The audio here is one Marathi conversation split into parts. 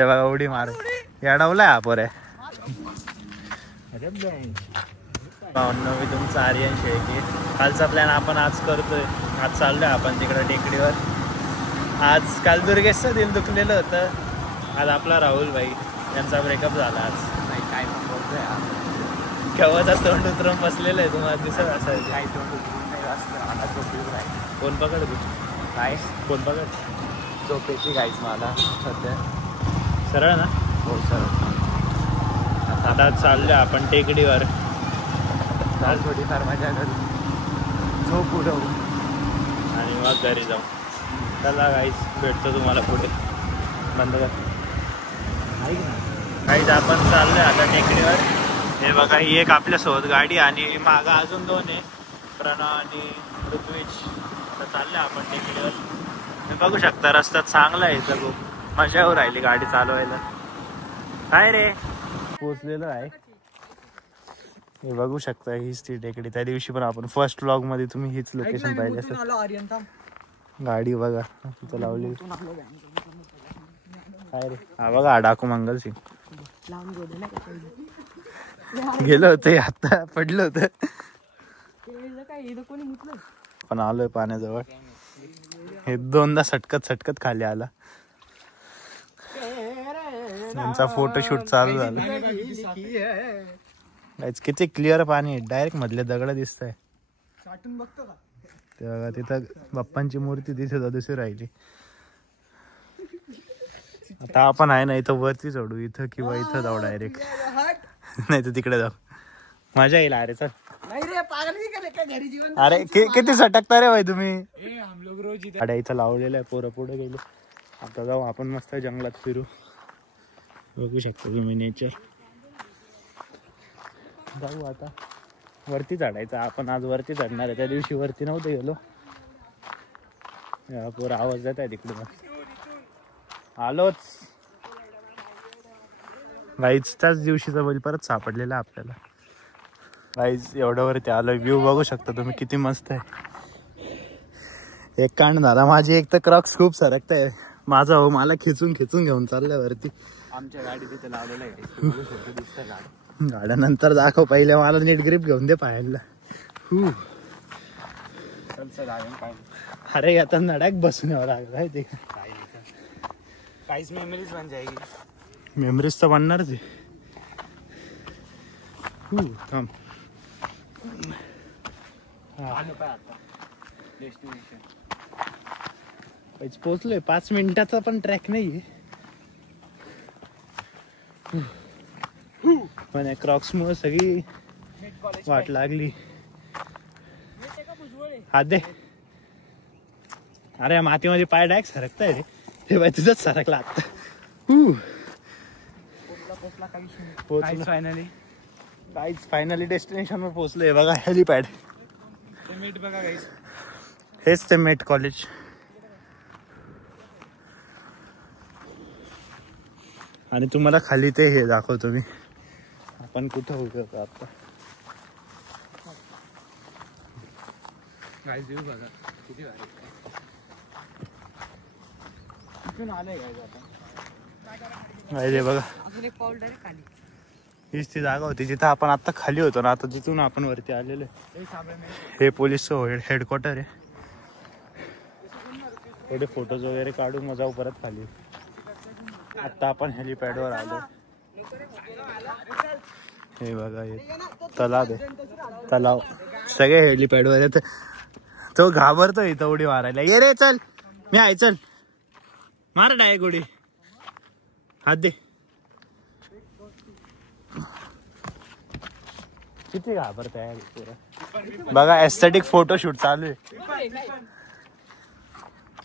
ते बघा उडी मार याडवलाय आपण रे. मी तुमचं आर्यन शेळके. कालचा प्लॅन आपण आज करतोय. आज चाललोय आपण तिकडे टेकडीवर. आज काल दुर्गेशचं दिल दुखलेलं होतं. आज आपला राहुल भाई यांचा ब्रेकअप झाला. आज नाही काय बोलतोय केव्हाचा तोंड उतरून बसलेलं आहे. तुम्हाला दिसत असायचं काय तोंड उतरून नाही असं. कोण पकड तू काय कोण पकड झोपेची गाईच मला सध्या सरळ ना. हो सरळ. आता चाललोय आपण टेकडीवर. चाल थोडीफार मजा करू झोप उडवू आणि मग घरी जाऊ. चला गाईस भेटतो तुम्हाला पुढे. बंद कर गाईस. आपण चाललोय आता टेकडीवर. हे बघा ही एक आपल्यासोबत गाडी आणि मागं अजून 2 आहे प्रणव आणि ऋत्विज. आता चाललोय आपण टेकडीवर. हे बघू शकता रस्ता चांगला आहे इथं. खूप मजा येऊ राहिली गाडी चालवायला. काय रे पोचलेलं आहे. हे बघू शकता हीच ती टेकडी. त्या दिवशी पण आपण फर्स्ट व्लॉग मध्ये तुम्ही हीच लोकेशन पाहिजे असेल. गाडी बघा तिथं लावली. काय रे हा बघा डाकू मंगल सिंग गेलं होतं आता पडलं होतं. पण आलोय पाण्याजवळ. हे 2दा सटकत खाली आला. त्यांचा फोटोशूट चालू झाला. किती क्लिअर पाणी आहे. डायरेक्ट मधले दगड दिसत आहे. तेव्हा तिथं बाप्पांची मूर्ती तिथे दिसू राहिली. आता आपण आहे ना इथं वरती चढू इथं किंवा इथं जाऊ डायरेक्ट. नाही तर तिकडे जाऊ. मजा येईल. अरे चल. अरे किती सटकता रे भाई तुम्ही. गाड्या इथं लावलेलं आहे. पोरं पुढे गेलो. आता जाऊ आपण मस्त जंगलात फिरू. बघू शकता तुम्ही नेचर. जाऊ आता वरती चढायचं. आपण आज वरती चढणार आहे. त्या दिवशी वरती नव्हतं गेलो. पोरं आवाज देत आहे तिकडे. आलोच गाईच. त्याच दिवशीचा बैल परत सापडलेला आपल्याला. गाईज एवढं वरती आलोय. व्ह्यू बघू शकता तुम्ही किती मस्त आहे. एक कांड झाला माझी. एक तर क्रॉक्स खूप सरकत आहे माझा. हो मला खिचून घेऊन चाललंय वरती. आमच्या गाडी तिथे लावलेलं आहे. गाड्या नंतर दाखव. पहिले मला नीट ग्रिप घेऊन दे पाहायला. अरे आता नडाक बसून यावं लागलं आहे ते. काहीच मेमरीज बन जाएगी. मेमरीज तर बनणारच आहे. थांब पोचलोय. 5 मिनिटाचा पण ट्रॅक नाहीये. पण क्रॉक्स मुळे सगळी वाट लागली. हात दे. अरे मातीमध्ये पाय डायरेक्ट सरकताय रे. ते बाय तुझंच सरकला आता. फायनली डेस्टिनेशन वर पोहोचलोय. बघा हेलिपॅड. बघा हेच ते मेट कॉलेज. आणि तुम्हाला खाली ते हे दाखवतो मी. आपण कुठं होतो आता. बघा किती बघा हीच ती जागा होती जिथं आपण आता खाली होतो ना. आता जिथून आपण वरती आलेलो. हे पोलीस हेडक्वार्टर आहे. थोडे फोटोज वगैरे काढून मग जाऊ परत खाली. आता आपण हेलिपॅड वर आलो. हे बघा हे तलाव आहे. तलाव सगळे हेलिपॅड वर येत. तो घाबरतो इथं उडी मारायला. ये रे चल. मी आहे चल. मार डायरेक्ट उडी. हात दे. किती घाबरताय बघा. एस्थेटिक फोटोशूट चालू आहे.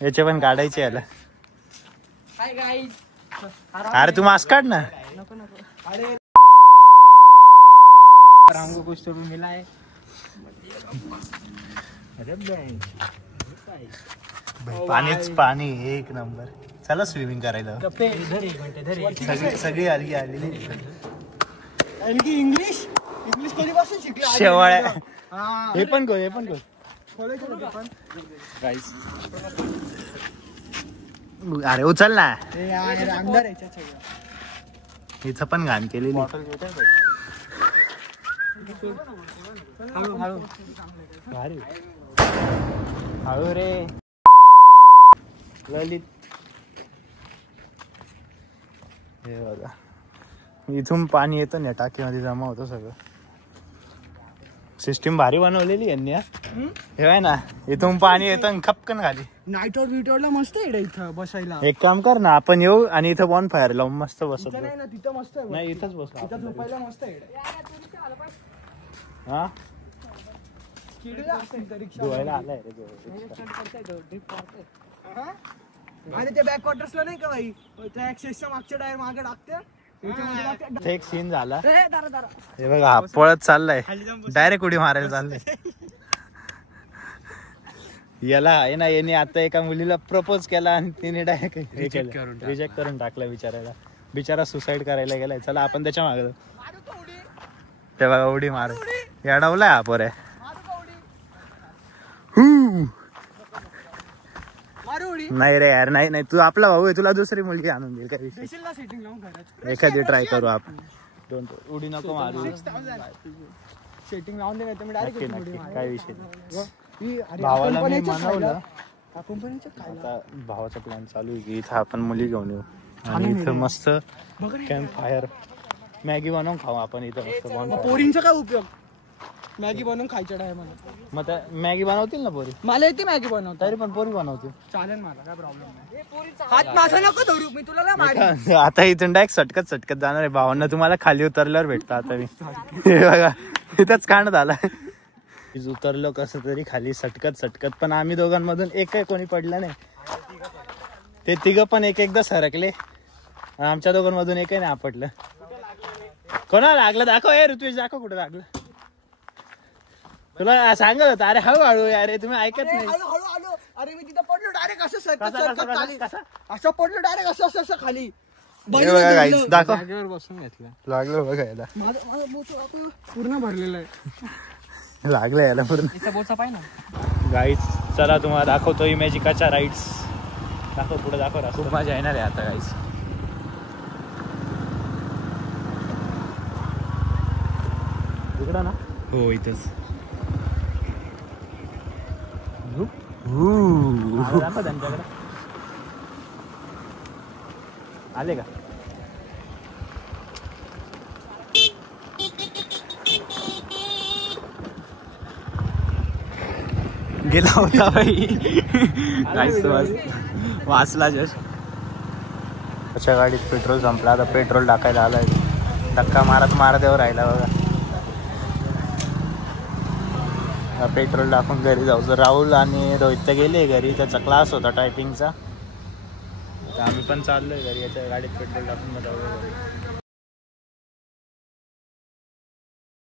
याचे पण काढायचे याला. अरे तू मास्क काढ ना. हमको कुछ तो मिला है. पाणीच पाणी एक नंबर. चला स्विमिंग करायला. सगळी आलेली. इंग्लिश कधीपासून शिकली. शेवाळ्या. हे पण अरे उचल ना. अंदर इथं पण घाण केलेली. हळू रे ललित. हे बघा इथून पाणी येतं ना टाकीमध्ये जमा होतं सगळं. सिस्टीम भारी बनवलेली यांनी. हे आहे ना इथून पाणी येतं खपकन खाली. नाईटवर बिटवरला मस्त आहे इथं बसायला. एक काम कर ना आपण येऊ आणि इथं बॉन फायर लावून मस्त बसत. नाही ना तिथं मस्त आहे. नाही इथंच बस. इथं झोपायला मस्त आहे. हा धुवायला आलाय आणि ते बॅक वॉटर्सला नाही का भाई त्या ऍक्सेसच्या मागच्या टायर मागे टाकते. एक सीन झाला. हे बघा हा पळत चाललाय डायरेक्ट उडी मारायला चाललाय. याला आहे ना याने आता एका मुलीला प्रपोज केला आणि तिने डायरेक्ट रिजेक्ट करून टाकला. बिचारा सुसाईड करायला गेलाय. चला आपण त्याच्या मागे ते बघा उडी मार याडवलाय हा पोरे. नाही रे यार नाही तू आपला भाऊ आहे तुला दुसरी मुलगी आणून देईल. काही एखादी ट्राय करू आपण. उडी नको मारू. सेटिंग लावून दे मी डायरेक्ट काय विषय नाही. भावाला मी म्हणवलं आता भावाचा प्लॅन चालू आहे की इथं आपण मुली घेऊन येऊ आणि इथं मस्त कॅम्प फायर मॅगी बनवून खाऊ आपण इथं मस्त. पोरींचा काय उपयोग मॅगी बनवून खायच्या टायमाला. मग त्या मॅगी बनवतील ना पोरी. मला येते मॅगी बनवता तरी पण पोरी बनवतील. चालेल मला काय प्रॉब्लेम नाही. हात माझा नको धरू मी तुला मारी. आता इथून डायरेक्ट सटकत जाणार आहे. भावांना तुम्हाला खाली उतरल्यावर भेटतं. आता मी बघा इथंच कांड झाला. उतरलो कसं तरी खाली सटकत पण आम्ही दोघांमधून एक काही कोणी पडलं नाही. ते तिघं पण एकदा सरकले. आमच्या दोघांमधून एकही नाही आपटलं. कोणाला लागलं दाखव. ऋतुवेश दाखव कुठं लागलं. तुला सांगत होता अरे हळूहळू अरे तुम्ही ऐकत नाही. अरे मी तिथं पडलो डायरेक्ट असं सरकत खाली. असं पडलो डायरेक्ट असं खाली. दाखव बसून घेतलं. लागलं बघा याला. माझं पूर्ण भरलेलं आहे. लागलं याला पूर्ण. बोचा पाहिजे गाईज चला तुम्हाला दाखवतो इमॅजिकाच्या राईड्स. दाखव पुढे दाखव. खूप मजा येणार आहे आता गाईज. इकडं ना हो इथंच. त्यांच्याकडे आले का. गेला होता भाई. वाचला जस्ट. त्याच्या गाडीत पेट्रोल संपला. आता पेट्रोल टाकायला आलाय. धक्का मारत राहिला बघा. पेट्रोल टाकून घरी जाऊ. जर राहुल आणि रोहित गेले घरी. त्याचा क्लास होता टायपिंगचा. आम्ही पण चाललोय घरी. याच्या गाडीत पेट्रोल टाकून जाऊ घरी.